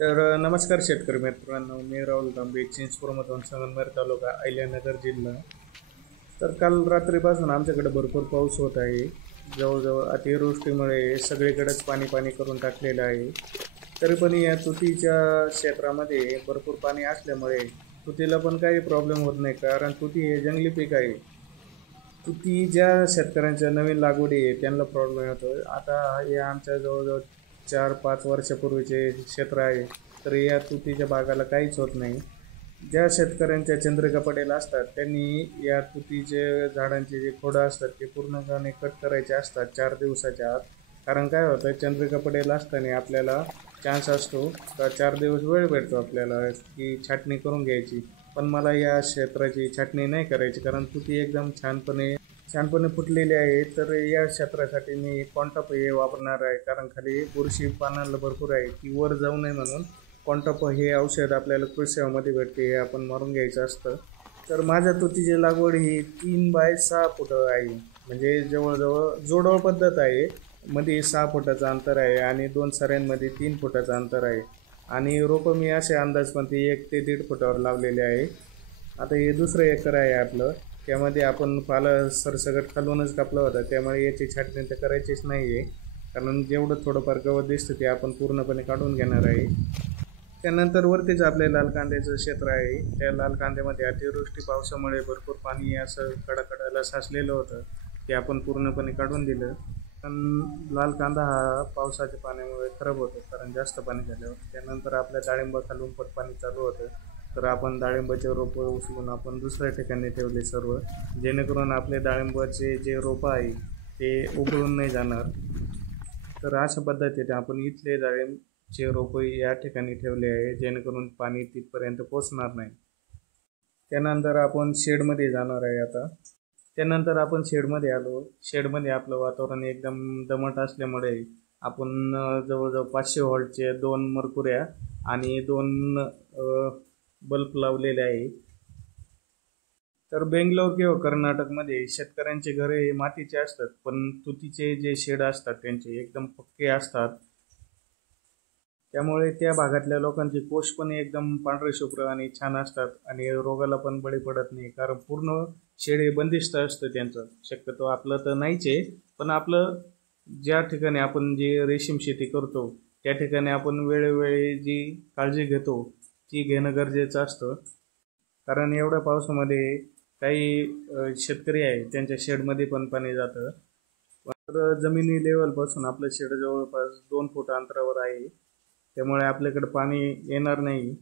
नमस्कार शेतकरी मित्रांनो, मी राहुल तांबे, चिंचपूरमधून संगमनेर तालुका, अहिल्यानगर जिल्हा. तर काल रात्रीपासून आमच्याकडे भरपूर पाऊस होत आहे. जवळजवळ अतिवृष्टीमुळे सगळीकडेच पाणी पाणी करून टाकलेलं आहे. तरी पण या तुतीच्या क्षेत्रामध्ये भरपूर पाणी असल्यामुळे तुतीला पण काही प्रॉब्लेम होत नाही, कारण तुती हे जंगली पीक आहे. तुती ज्या शेतकऱ्यांच्या नवीन लागवडी आहे त्यांना प्रॉब्लेम होतो. आता हे आमच्या जवळजवळ 4-5 वर्षापूर्वीचे क्षेत्र आहे, तर या तुतीच्या बागाला काहीच होत नाही. ज्या शेतकऱ्यांच्या चंद्रिका पडेल असतात त्यांनी या तुतीचे झाडांचे जे खोडं असतात ते पूर्णपणे कट करायचे असतात 4 दिवसाच्या आत. कारण काय होतं, चंद्रिका पडेल असताना आपल्याला चान्स असतो का 4 दिवस वेळ भेटतो आपल्याला की छाटणी करून घ्यायची. पण मला या क्षेत्राची छाटणी नाही करायची, कारण तुती एकदम छानपणे फुटलेली आहे. तर या क्षेत्रासाठी मी कॉन्टॉप हे वापरणार आहे, कारण खाली बुरशी पानांना भरपूर आहे, ती वर जाऊ नये म्हणून कॉन्टॉप हे औषध आपल्याला कृषी सेवामध्ये भेटते, हे आपण मारून घ्यायचं असतं. तर माझ्या तुतीची लागवड ही 3 बाय 6 फूट आहे, म्हणजे जवळजवळ जोडवळ पद्धत आहे. मध्ये 6 फुटाचं अंतर आहे आणि 2 सऱ्यांमध्ये 3 फुटाचं अंतर आहे. आणि रोपं मी असे अंदाजपंती 1 ते 1.5 फुटावर लावलेले आहे. आता हे दुसरं एकर आहे आपलं, त्यामध्ये आपण पाला सरसकट खालूनच कापलं होतं, त्यामुळे याची छाटणी तर करायचीच नाही आहे, कारण जेवढं थोडंफार गवत दिसतं ते आपण पूर्णपणे काढून घेणार आहे. त्यानंतर वरतीच आपले लाल कांद्याचं क्षेत्र आहे. त्या लाल कांद्यामध्ये अतिवृष्टी पावसामुळे भरपूर पाणी असं कडाकडाला साचलेलं होतं, ते आपण पूर्णपणे काढून दिलं. पण लाल कांदा हा पावसाच्या पाण्यामुळे खराब होतो, कारण जास्त पाणी झाल्यावर. त्यानंतर आपल्या डाळिंब खालून पण पाणी चालू होतं, तर आपण डाळिंबाचे रोपं उचलून आपण दुसऱ्या ठिकाणी ठेवले सर्व, जेणेकरून आपले डाळिंबाचे जे रोपं आहे ते उघळून नाही जाणार. तर अशा पद्धतीने आपण इथले डाळिंबचे रोपं या ठिकाणी ठेवले आहे, जेणेकरून पाणी तिथपर्यंत पोचणार नाही. त्यानंतर आपण शेडमध्ये जाणार आहे. आता त्यानंतर आपण शेडमध्ये आलो. शेडमध्ये आपलं वातावरण एकदम दमट असल्यामुळे आपण जवळजवळ 500 वॉल्टचे 2 मरकुऱ्या आणि 2 बल्ब लावलेले आहे. तर बेंगलोर किंवा कर्नाटकमध्ये शेतकऱ्यांचे घरे हे मातीचे असतात, पण तुतीचे जे शेड असतात त्यांचे एकदम पक्के असतात. त्यामुळे त्या भागातल्या लोकांचे कोष पण एकदम पांढरे शुभ्र आणि छान असतात आणि रोगाला पण बळी पडत नाही, कारण पूर्ण शेड हे बंदिस्त असतं त्यांचं. शक्यतो आपलं तर नाहीच आहे, पण आपलं ज्या ठिकाणी आपण जी रेशीम शेती करतो त्या ठिकाणी आपण वेळोवेळी जी काळजी घेतो ती घेणं गरजेचं असतं. कारण एवढ्या पावसामध्ये काही शेतकरी आहे त्यांच्या शेडमध्ये पण पाणी जातं. तर जमिनी लेवलपासून आपलं शेड जवळपास 2 फूट अंतरावर आहे, त्यामुळे आपल्याकडे पाणी येणार नाही.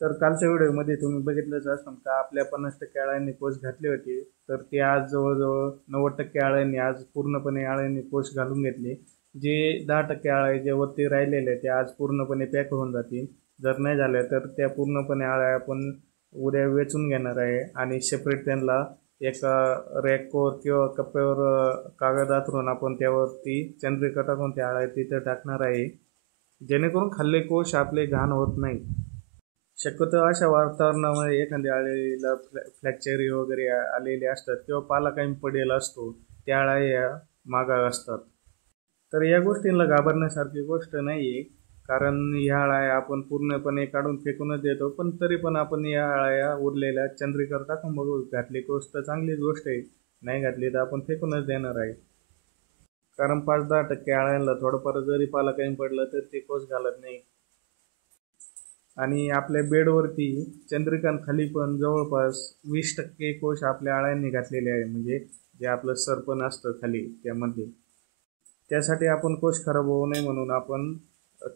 तर कालच्या व्हिडिओमध्ये तुम्ही बघितलंच असं का आपल्या 50% आळ्यांनी कोश घातले होते, तर ते आज जवळजवळ 90% आळ्यांनी आज पूर्णपणे आळ्यांनी कोश घालून घेतले. जे 10% आळे जे वरती राहिलेले ते आज पूर्णपणे पॅक होऊन जातील. जर नाही झाल्या तर त्या पूर्णपणे आळ्या आपण उद्या वेचून घेणार आहे आणि सेपरेट त्यांना एका रॅकवर किंवा कप्प्यावर कागद आथरून आपण त्यावरती चंद्रिका टाकून त्या आळ्या तिथं टाकणार आहे, जेणेकरून खाल्ले कोश आपले घाण होत नाही. शक्यतो अशा वातावरणामुळे एखाद्या आळीला फ्रॅक्चरी वगैरे आलेले असतात किंवा पाला काही पडेल असतो, त्या आळ्या या मागं असतात. तर या गोष्टींना घाबरण्यासारखी गोष्ट नाही आहे, कारण ह्या आळ्या आपण पूर्णपणे काढून फेकूनच देतो, पण तरी पण आपण या आळ्या उरलेल्या चंद्रिकेवर टाकून बघू. घातली कोश तर चांगलीच गोष्ट आहे, नाही घातली तर आपण फेकूनच देणार आहे. कारण 5-10% आळ्यांना थोडंफार जरी पाला काही पडलं तर ते कोश घालत नाही. आणि आपल्या बेडवरती चंद्रिकांखाली पण जवळपास 20% कोश आपल्या आळ्यांनी घातलेले आहे, म्हणजे जे आपलं सरपण असतं खाली त्यामध्ये. त्यासाठी आपण कोश खराब होऊ नये म्हणून आपण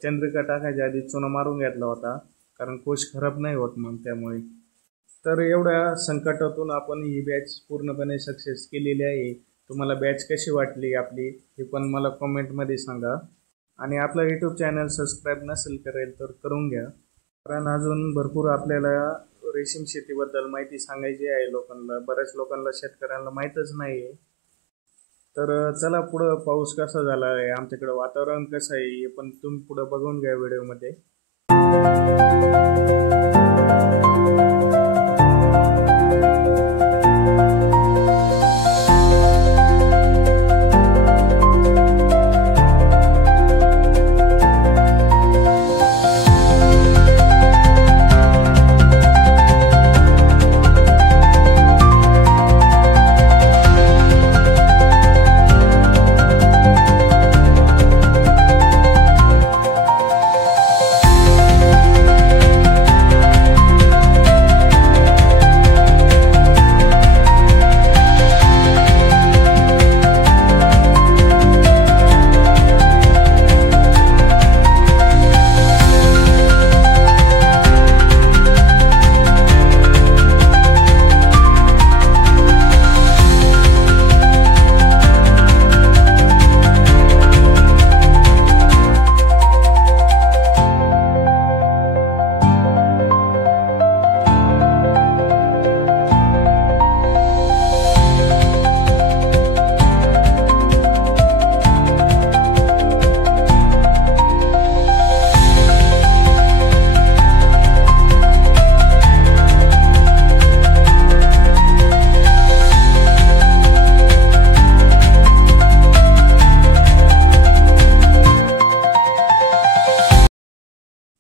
चंद्रिका टाकायच्या आधी चुना मारून घेतला होता, कारण कोश खराब नाही होत मग त्यामुळे. तर एवढ्या संकटातून आपण ही बॅच पूर्णपणे सक्सेस केलेली आहे. तुम्हाला बॅच कशी वाटली आपली हे पण मला कॉमेंटमध्ये सांगा. आणि आपला यूट्यूब चॅनल सबस्क्राईब नसेल करेल तर करून घ्या, कारण अजून भरपूर आपल्याला रेशीम शेतीबद्दल माहिती सांगायची आहे लोकांना. बऱ्याच लोकांना शेतकऱ्यांना माहीतच नाही आहे. तर चला पुढं पाऊस कसा झाला आहे, आमच्याकडं वातावरण कसं आहे हे पण तुम्ही पुढं बघून घ्या व्हिडिओमध्ये.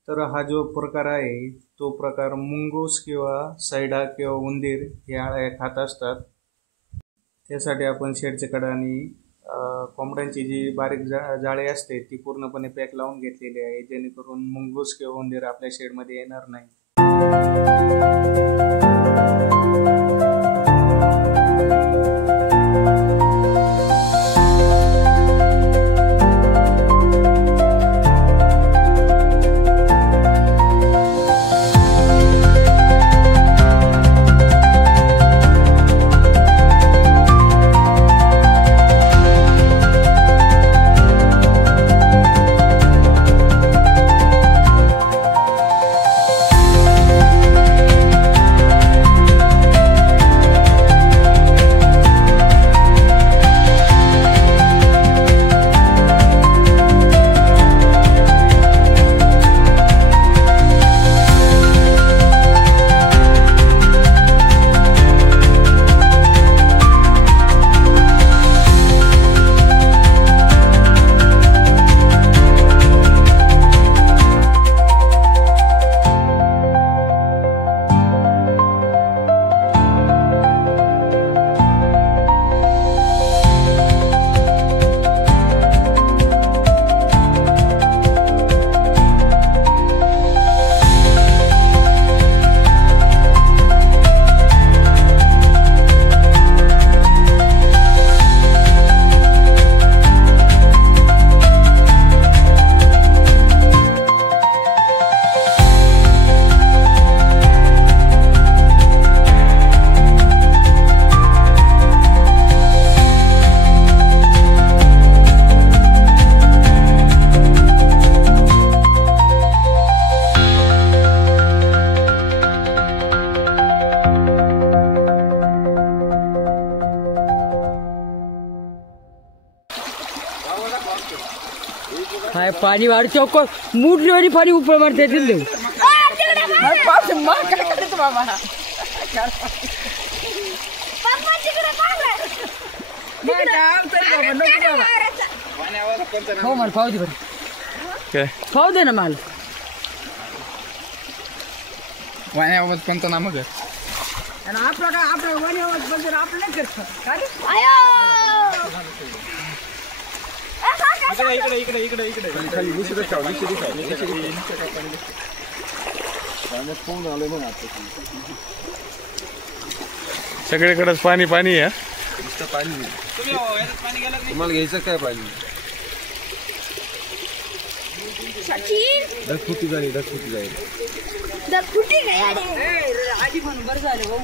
तर हा जो प्रकार आहे तो प्रकार मुंगूस किंवा सैडा किंवा उंदीर या अळ्या खात असतात. त्यासाठी आपण शेडच्या कडाने कोंबड्यांची जी बारीक जाळी असते ती पूर्णपणे पॅक लावून घेतलेली आहे, जेणेकरून मुंगूस किंवा उंदीर आपल्या शेडमध्ये येणार नाही. हाय पाणी वाढ चौक मुठली आणि पाणी उपर मारते दिल हो मला पाहू दे बरं पाहू दे ना मला वाण्याबाबत कोणतं नाम आहे आणि आपला काय आपला वाण्याबाबत बद्दल आपलं नाही करत सगळीकडेच पाणी पाणी आहे. तुम्हाला घ्यायचं काय पाणी आधी म्हणून बरं झालं भाऊ.